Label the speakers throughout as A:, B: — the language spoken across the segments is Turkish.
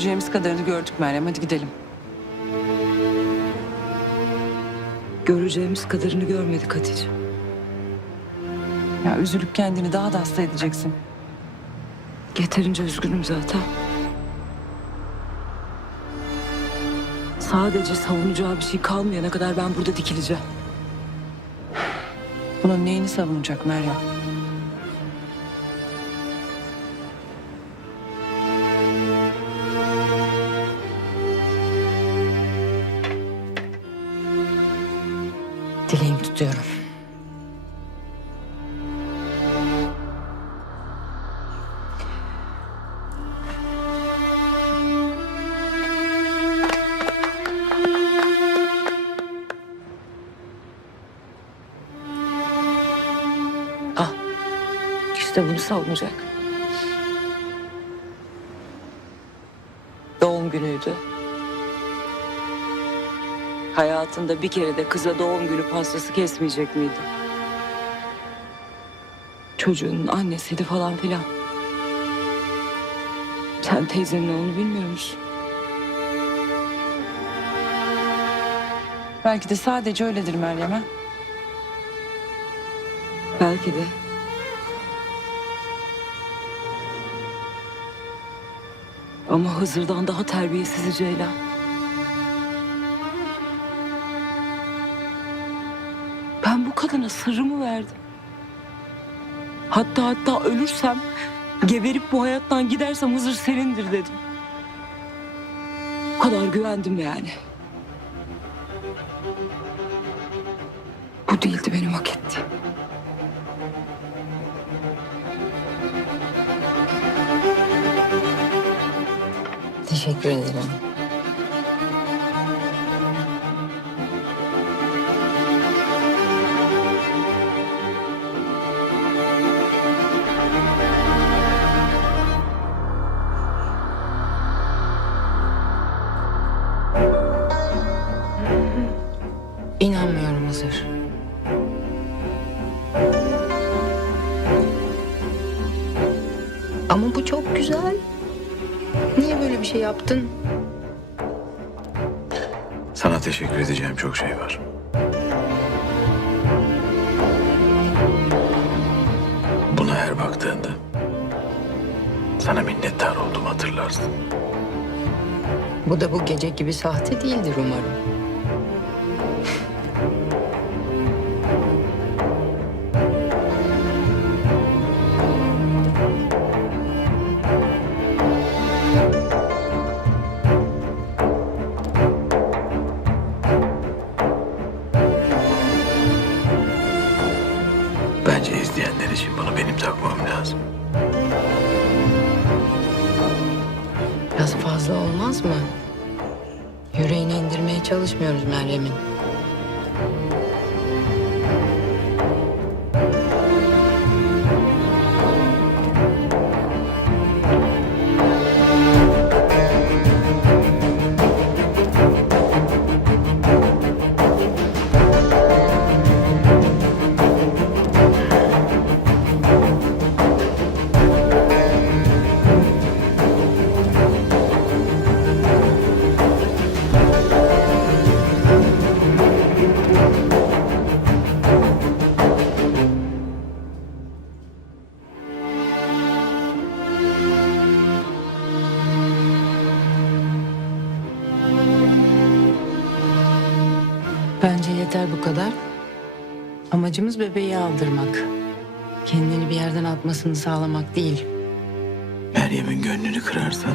A: Göreceğimiz kadarını gördük Meryem. Hadi gidelim.
B: Göreceğimiz kadarını görmedik Hatice.
A: Ya üzülüp kendini daha da hasta edeceksin.
B: Yeterince üzgünüm zaten. Sadece savunacağı bir şey kalmayana kadar ben burada dikileceğim.
A: Bunun neyini savunacak Meryem?
B: Tutuyorum. Ah, işte bunu savunacak. Doğum günüydü. Hayatında bir kere de kıza doğum günü pastası kesmeyecek miydi? Çocuğunun annesiydi falan filan. Sen teyzenin oğlunu bilmiyor musun?
A: Belki de sadece öyledir Meryem ha?
B: Belki de. Ama Hızır'dan daha terbiyesiz Ceylan. Kadına sırrımı verdim. Hatta hatta ölürsem, geberip bu hayattan gidersem Hızır senindir dedim. O kadar güvendim yani. Bu değildi benim hak ettiğim.
C: Teşekkür ederim. Yaptın?
D: Sana teşekkür edeceğim çok şey var. Buna her baktığında sana minnettar olduğumu hatırlarsın.
C: Bu da bu gece gibi sahte değildir umarım.
D: Bence izleyenler için bunu benim takmam lazım.
C: Biraz fazla olmaz mı? Yüreğine indirmeye çalışmıyoruz Meryem'in. Kadar. Amacımız bebeği aldırmak. Kendini bir yerden atmasını sağlamak değil.
D: Meryem'in gönlünü kırarsan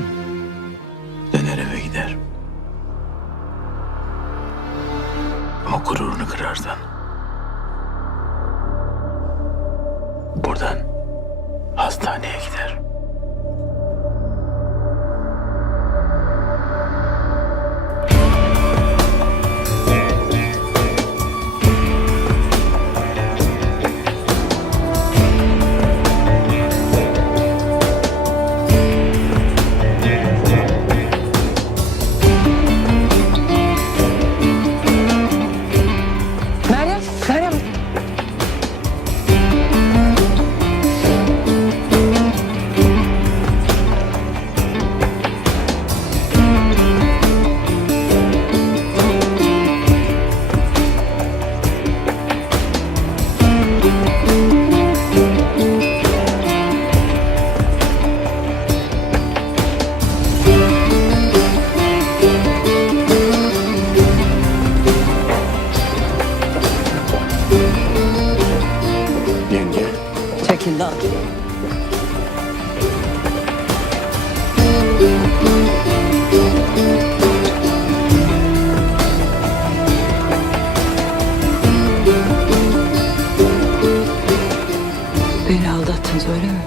B: öyle mi?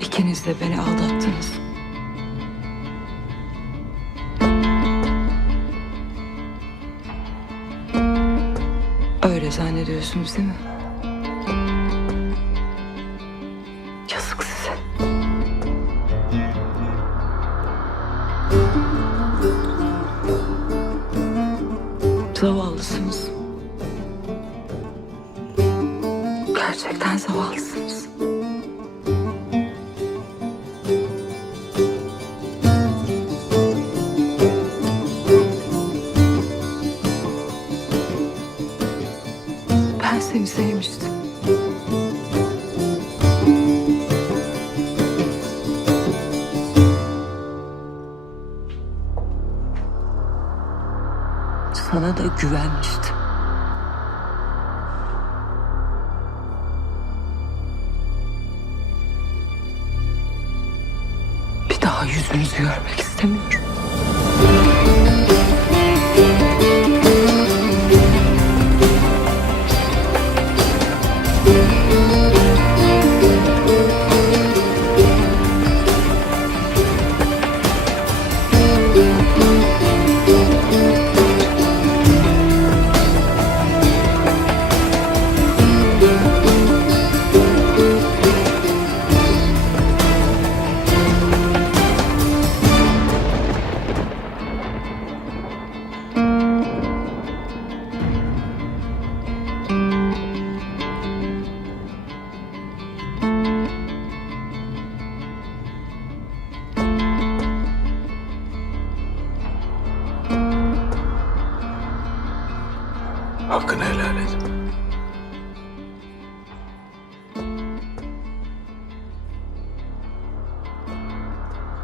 B: İkiniz de beni aldattınız. Öyle zannediyorsunuz değil mi? Zavallısınız. Gerçekten zavallısınız. Sana da güvenmiştim. Bir daha yüzünüzü görmek istemiyorum.
D: Hakkını helal et.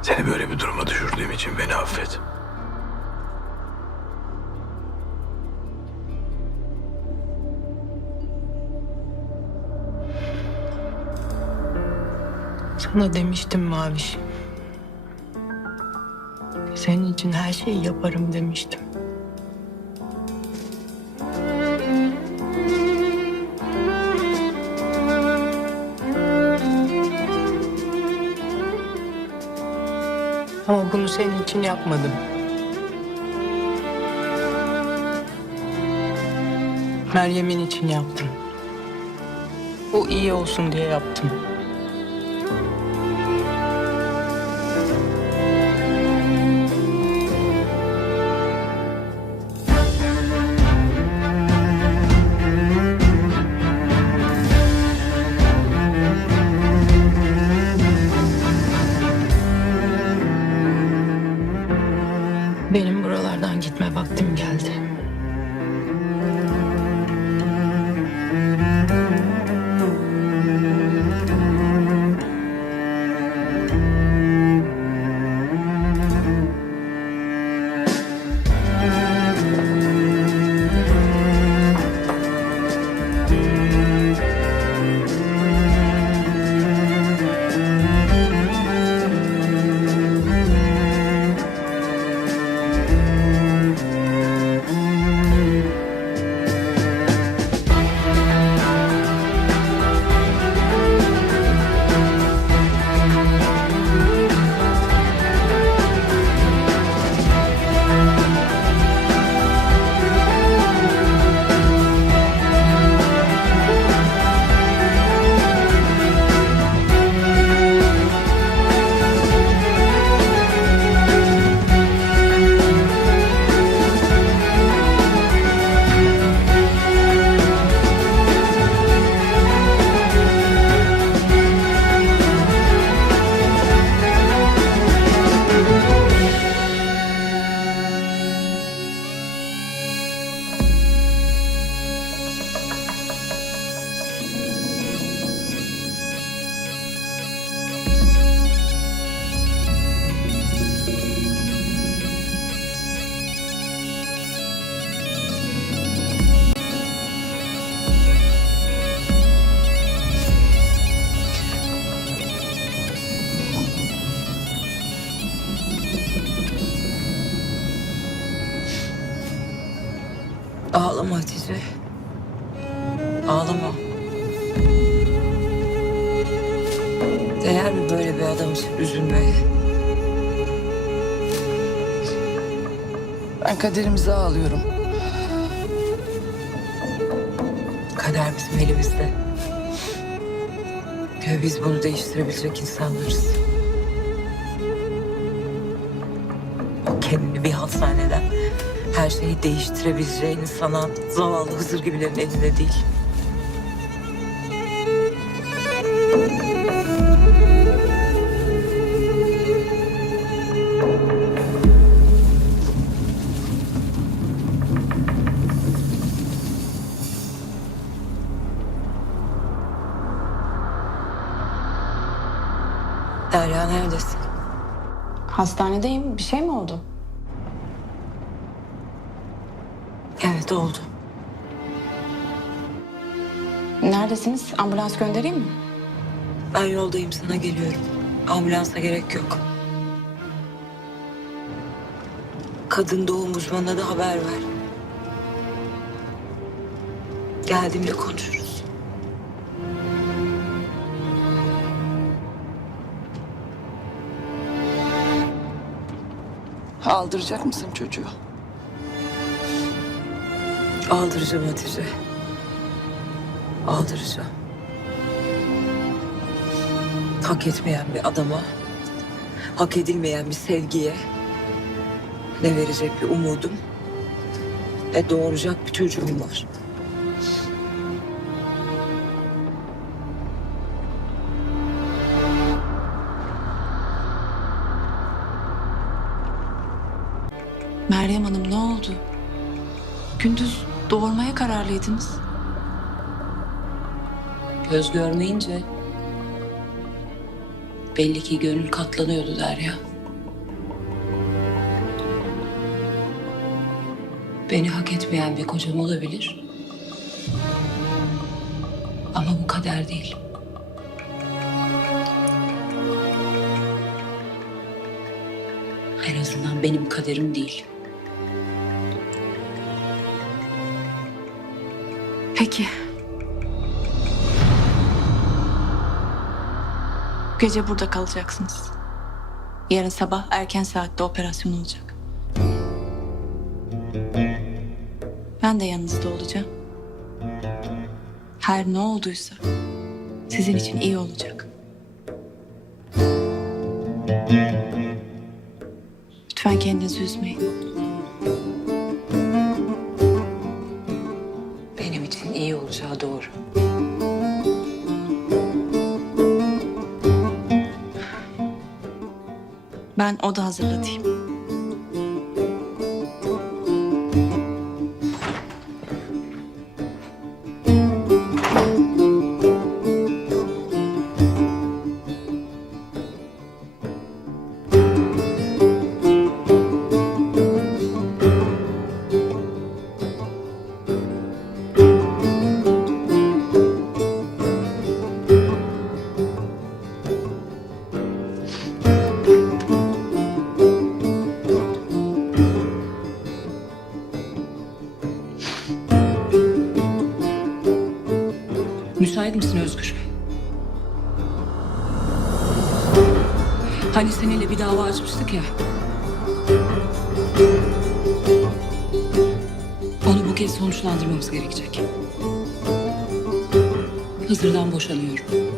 D: Seni böyle bir duruma düşürdüğüm için beni affet.
C: Sana demiştim Maviş. Senin için her şeyi yaparım demiştim. Ama bunu senin için yapmadım. Meryem'in için yaptım. O iyi olsun diye yaptım.
B: Ağlama Hatice. Ağlama. Değer mi böyle bir adam için üzülmeye?
A: Ben kaderimize ağlıyorum.
B: Kader bizim elimizde. Ve biz bunu değiştirebilecek insanlarız. Her şeyi değiştirebileceğini sanan zavallı Hızır gibilerin elinde değil. Derya neredesin?
E: Hastanedeyim. Bir şey mi oldu?
B: Evet oldu.
E: Neredesiniz? Ambulans göndereyim mi?
B: Ben yoldayım sana geliyorum. Ambulansa gerek yok. Kadın doğum uzmanına da haber ver. Geldiğimde konuşuruz.
A: Aldıracak mısın çocuğu?
B: Aldıracağım Hatice. Aldıracağım. Hak etmeyen bir adama, hak edilmeyen bir sevgiye ne verecek bir umudum, ne doğuracak bir çocuğum var.
E: Meryem Hanım ne oldu? Gündüz doğurmaya kararlıydınız.
F: Göz görmeyince belli ki gönül katlanıyordu Derya. Beni hak etmeyen bir kocam olabilir. Ama bu kader değil. En azından benim kaderim değil.
E: Peki. Gece burada kalacaksınız. Yarın sabah erken saatte operasyon olacak. Ben de yanınızda olacağım. Her ne olduysa sizin için iyi olacak. Lütfen kendinizi üzmeyin.
B: Benim için iyi olacağı doğru.
E: Ben oda hazırlatayım.
F: Sonuçlandırmamız gerekecek. Hızır'dan boşanıyorum.